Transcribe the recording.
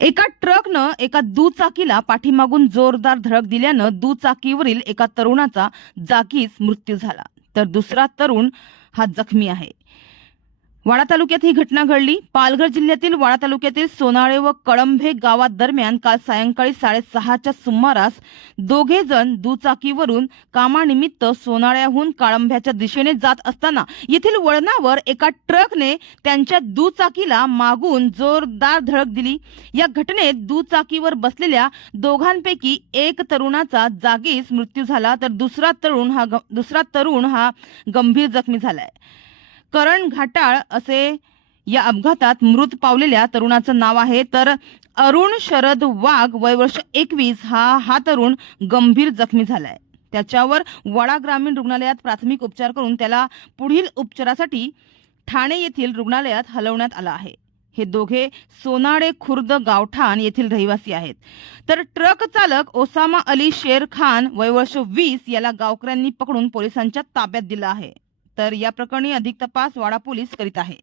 एका ट्रकनं एका दुचाकीला पाठीमागून जोरदार धडक दिल्यानं दुचाकीवरील एका तरुणाचा जागीच मृत्यू झाला. तर दुसरा तरुण हा जखमी आहे. वाडा तालुक्यात ही घटना घडली. पालघर जिल्ह्यातील वाडा तालुक्यातील सोनाळे व कळंभे गावात दरम्यान काल सायंकाळी साडेसहाच्या सुमारास दोघे जण दुचाकीवरून कामानिमित्त सोनाळ्याहून काळंभ्याच्या दिशेने जात असताना येथील वळणावर एका ट्रकने त्यांच्या दुचाकीला मागून जोरदार धडक दिली. या घटनेत दुचाकीवर बसलेल्या दोघांपैकी एक तरुणाचा जागीच मृत्यू झाला तर दुसरा तरुण हा ग- दुसरा तरुण हा गंभीर जखमी झालाय. करण घाटाळ असे या अपघातात मृत पावलेल्या तरुणाचं नाव आहे. तर अरुण शरद वाघ वय वर्ष एकवीस हा हा तरुण गंभीर जखमी झालाय. त्याच्यावर वाडा ग्रामीण रुग्णालयात प्राथमिक उपचार करून त्याला पुढील उपचारासाठी ठाणे येथील रुग्णालयात हलवण्यात आलं आहे. हे दोघे सोनाडे खुर्द गावठाण येथील रहिवासी आहेत. तर ट्रक चालक ओसामा अली शेर खान वय वर्ष वीस याला गावकऱ्यांनी पकडून पोलिसांच्या ताब्यात दिलं आहे. तर या प्रकरणी अधिक तपास वाडा पोलीस करीत आहे.